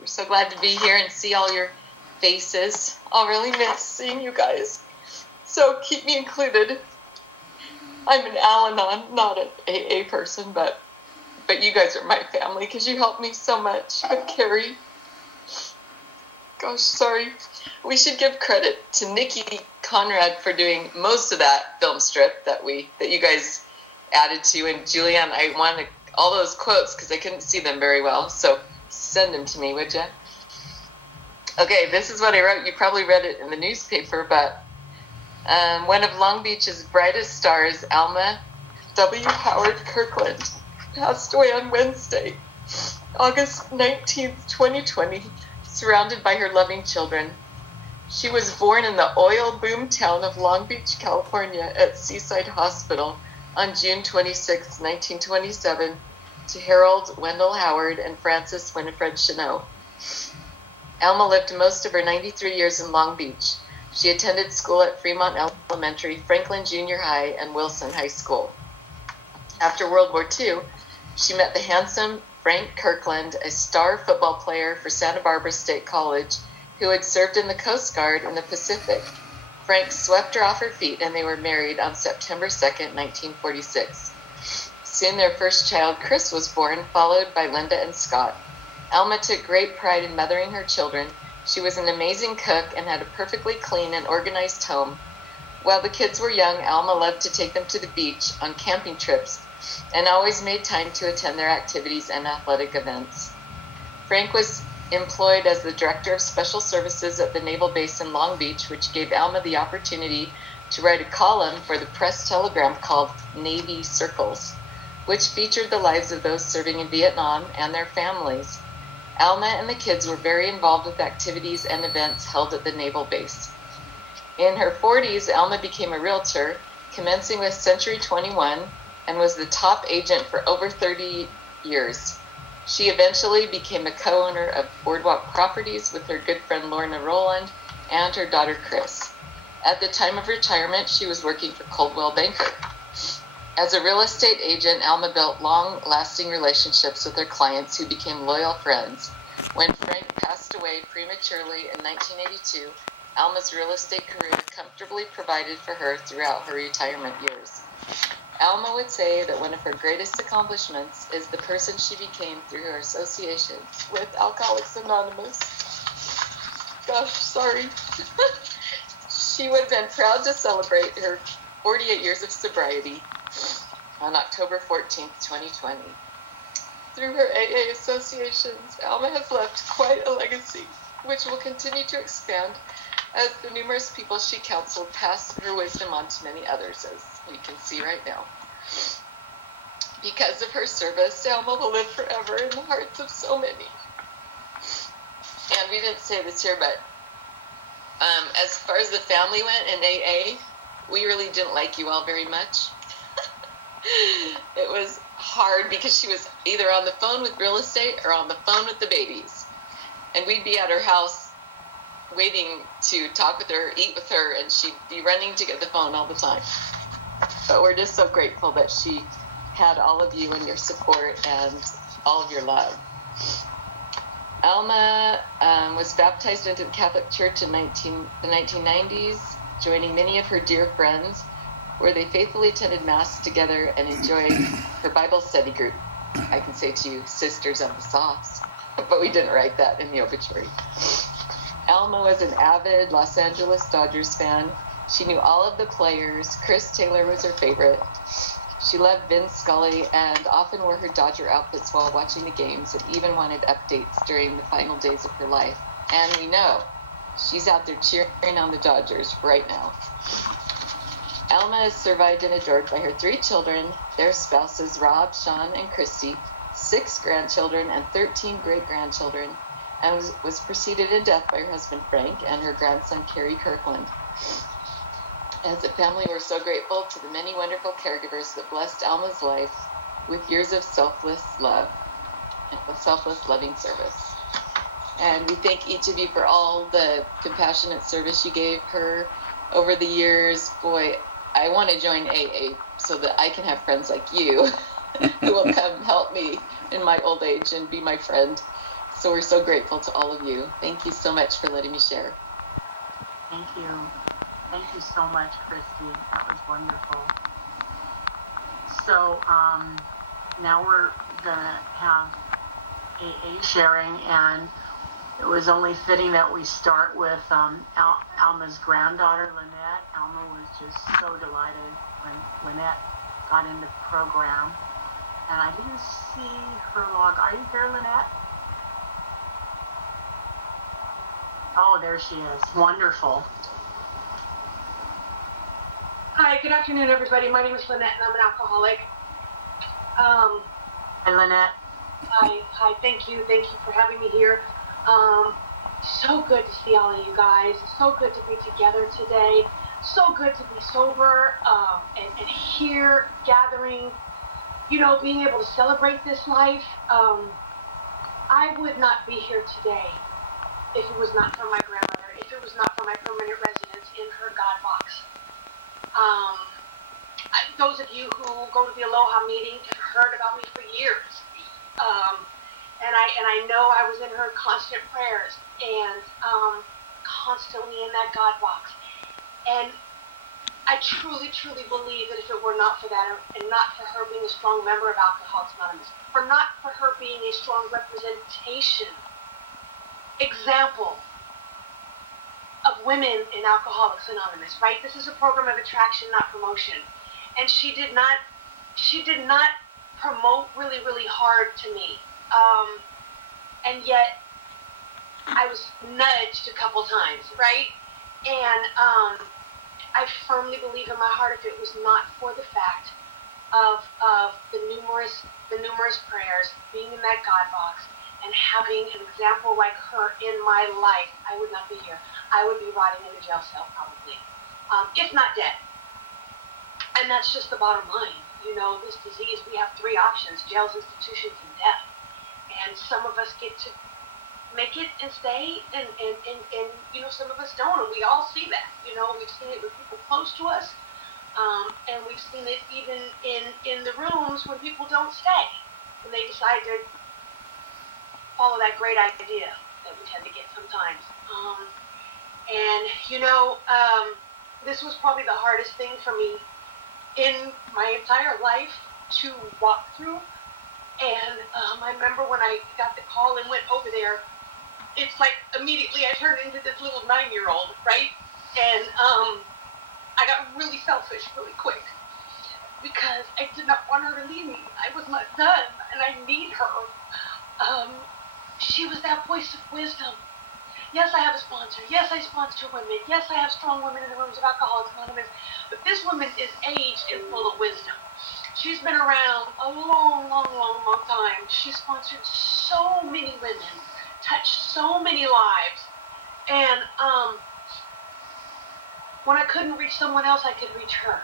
We're so glad to be here and see all your faces. I'll really miss seeing you guys. So keep me included. I'm an Al-Anon, not an AA person, but you guys are my family because you helped me so much with Carrie. Gosh, sorry. We should give credit to Nikki Conrad for doing most of that film strip that you guys added to. And Julianne, I wanted all those quotes because I couldn't see them very well. So send them to me, would you? Okay, this is what I wrote. You probably read it in the newspaper, but one of Long Beach's brightest stars, Alma W. Howard Kirkland, passed away on Wednesday, August 19th, 2020, surrounded by her loving children. She was born in the oil boom town of Long Beach, California, at Seaside Hospital on June 26, 1927, to Harold Wendell Howard and Frances Winifred Chanot. Alma lived most of her 93 years in Long Beach. She attended school at Fremont Elementary, Franklin Junior High, and Wilson High School. After World War II, she met the handsome Frank Kirkland, a star football player for Santa Barbara State College, who had served in the Coast Guard in the Pacific. Frank swept her off her feet, and they were married on September 2nd, 1946. Soon their first child, Chris, was born, followed by Linda and Scott. Alma took great pride in mothering her children. She was an amazing cook and had a perfectly clean and organized home. While the kids were young, Alma loved to take them to the beach on camping trips and always made time to attend their activities and athletic events. Frank was employed as the Director of Special Services at the Naval Base in Long Beach, which gave Alma the opportunity to write a column for the Press Telegram called Navy Circles, which featured the lives of those serving in Vietnam and their families. Alma and the kids were very involved with activities and events held at the Naval Base. In her 40s, Alma became a realtor, commencing with Century 21, and was the top agent for over 30 years. She eventually became a co-owner of Boardwalk Properties with her good friend Lorna Rowland and her daughter Chris. At the time of retirement, she was working for Coldwell Banker. As a real estate agent, Alma built long-lasting relationships with her clients who became loyal friends. When Frank passed away prematurely in 1982, Alma's real estate career comfortably provided for her throughout her retirement years. Alma would say that one of her greatest accomplishments is the person she became through her association with Alcoholics Anonymous. Gosh, sorry. She would have been proud to celebrate her 48 years of sobriety on October 14th, 2020. Through her AA associations, Alma has left quite a legacy, which will continue to expand as the numerous people she counseled pass her wisdom on to many others, as we can see right now. Because of her service, Alma will live forever in the hearts of so many. And we didn't say this here, but as far as the family went in AA, we really didn't like you all very much. It was hard because she was either on the phone with real estate or on the phone with the babies. And we'd be at her house waiting to talk with her, eat with her, and she'd be running to get the phone all the time. But we're just so grateful that she had all of you and your support and all of your love. Alma was baptized into the Catholic Church in the 1990s, joining many of her dear friends, where they faithfully attended Mass together and enjoyed her Bible study group. I can say to you, Sisters of the Sauce, but we didn't write that in the obituary. Alma was an avid Los Angeles Dodgers fan. She knew all of the players. Chris Taylor was her favorite. She loved Vin Scully and often wore her Dodger outfits while watching the games and even wanted updates during the final days of her life. And we know she's out there cheering on the Dodgers right now. Alma is survived and adored by her 3 children, their spouses Rob, Sean, and Christy, 6 grandchildren, and 13 great-grandchildren, and was preceded in death by her husband Frank and her grandson Kerry Kirkland. As a family, we're so grateful to the many wonderful caregivers that blessed Alma's life with years of selfless love and with selfless loving service. And we thank each of you for all the compassionate service you gave her over the years. Boy, I want to join AA so that I can have friends like you who will come help me in my old age and be my friend. So we're so grateful to all of you. Thank you so much for letting me share. Thank you. Thank you so much, Christy. That was wonderful. So now we're going to have AA sharing, and it was only fitting that we start with Alma's granddaughter, Lynette. Alma was just so delighted when Lynette got into the program. And I didn't see her log. Are you there, Lynette? Oh, there she is. Wonderful. Hi, good afternoon, everybody. My name is Lynette, and I'm an alcoholic. Hi, Lynette. Hi. Thank you for having me here. So good to see all of you guys. So good to be together today. So good to be sober and here gathering. You know, being able to celebrate this life. I would not be here today if it was not for my grandmother. If it was not for my permanent residence in her God box. Those of you who go to the Aloha meeting have heard about me for years. And I know I was in her constant prayers and constantly in that God box. And I truly, truly believe that if it were not for that, and not for her being a strong member of Alcoholics Anonymous, not for her being a strong representation, example of women in Alcoholics Anonymous, right? This is a program of attraction, not promotion. And she did not promote really, really hard to me. And yet I was nudged a couple times, right? And I firmly believe in my heart, if it was not for the fact of the numerous prayers, being in that God box, and having an example like her in my life, I would not be here. I would be rotting in a jail cell probably, if not dead. And that's just the bottom line. You know, this disease, we have three options: jails, institutions, and death. And some of us get to make it and stay, and you know, some of us don't, and we all see that. You know, we've seen it with people close to us, and we've seen it even in the rooms when people don't stay, when they decide to follow that great idea that we tend to get sometimes. And you know, this was probably the hardest thing for me in my entire life to walk through. And I remember when I got the call and went over there, it's like immediately I turned into this little 9-year-old, right? And I got really selfish really quick because I did not want her to leave me. I was not done, and I need her. She was that voice of wisdom. Yes, I have a sponsor. Yes, I sponsor women. Yes, I have strong women in the rooms of Alcoholics Anonymous. But this woman is aged and full of wisdom. She's been around a long, long, long, long time. She's sponsored so many women, touched so many lives. And when I couldn't reach someone else, I could reach her.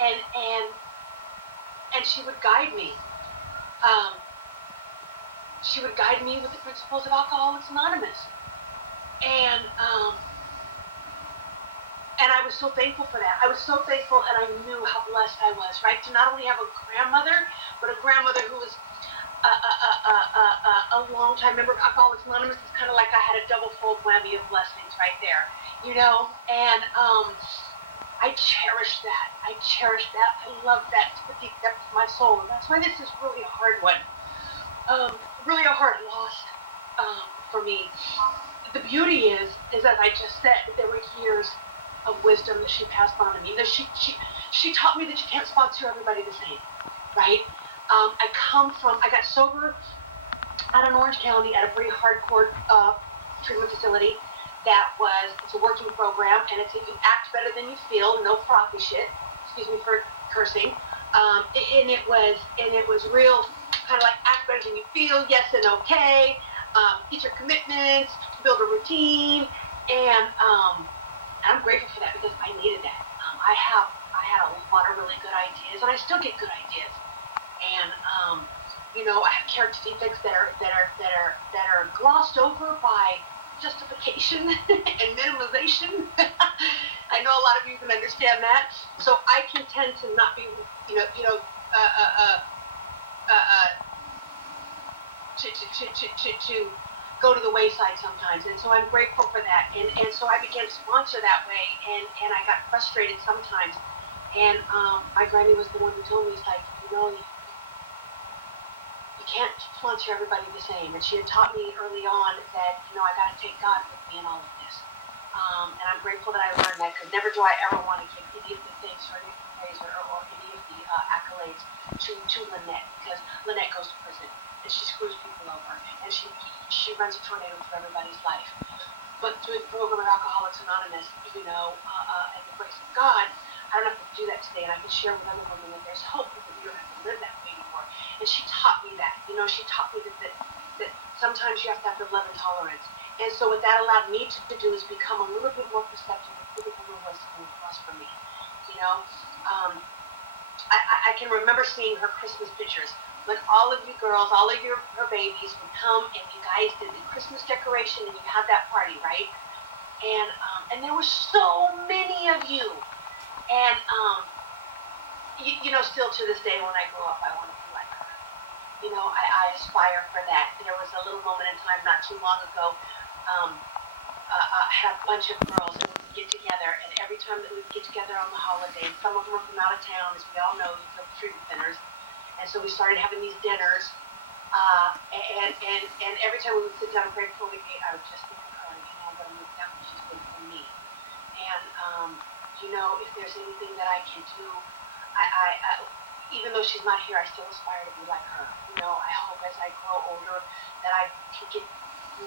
And she would guide me. She would guide me with the principles of Alcoholics Anonymous. And I was so thankful for that. I was so thankful, and I knew how blessed I was, right? To not only have a grandmother, but a grandmother who was a long-time member of Alcoholics Anonymous. It's kind of like I had a double-fold whammy of blessings right there, you know? And I cherish that. I love that to the deep depth of my soul. And that's why this is really a hard one. Really a hard loss for me. The beauty is as I just said, that there were years of wisdom that she passed on to me. That she taught me that you can't sponsor everybody the same, right? I got sober out in Orange County at a pretty hardcore treatment facility. It's a working program, and it's if you act better than you feel, no frothy shit. Excuse me for cursing. And it was real kind of like act better than you feel, yes and okay. Get your commitments, build a routine, and I'm grateful for that because I needed that. I had a lot of really good ideas, and I still get good ideas. And you know, I have character defects that are glossed over by justification and minimization. I know a lot of you can understand that. So I can tend to not be, to go to the wayside sometimes. And so I'm grateful for that. And so I began to sponsor that way, and I got frustrated sometimes. And my granny was the one who told me, it's like, you can't sponsor everybody the same. And she had taught me early on that, I got to take God with me in all of this. And I'm grateful that I learned that, because never do I ever want to give any of the thanks or any of the praise or any of the accolades to Lynette, because Lynette goes to prison and she screws people over and she runs a tornado through everybody's life. But through the program of Alcoholics Anonymous, and the grace of God, I don't have to do that today, and I can share with other women that there's hope, that we don't have to live that way anymore. And she taught me that. She taught me that sometimes you have to have the love and tolerance. And so what that allowed me to do is become a little bit more perceptive of who the woman was coming across for me. I can remember seeing her Christmas pictures. When all of you girls, all of her babies would come, and you guys did the Christmas decoration, and you had that party, right? And there were so many of you. And, still to this day, when I grow up, I want to be like her. I aspire for that. There was a little moment in time not too long ago, I had a bunch of girls that would get together, and every time that we would get together on the holiday, and some of them were from out of town, as we all know, the treatment centers, and so we started having these dinners, and every time we would sit down and pray before we ate, I would just think of her, what a look down she's been for me. And, if there's anything that I can do, I even though she's not here, I still aspire to be like her. I hope as I grow older that I can get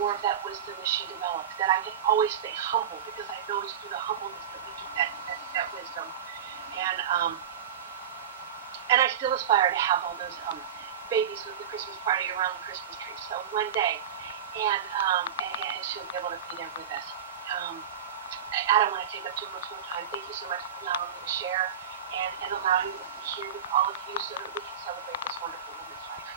more of that wisdom as she develops, that I can always stay humble, because I know it's through the humbleness that we get that wisdom. And I still aspire to have all those babies with the Christmas party around the Christmas tree. So one day, and she'll be able to be there with us. I don't want to take up too much more time. Thank you so much for allowing me to share and allowing me to be here with all of you so that we can celebrate this wonderful woman's life.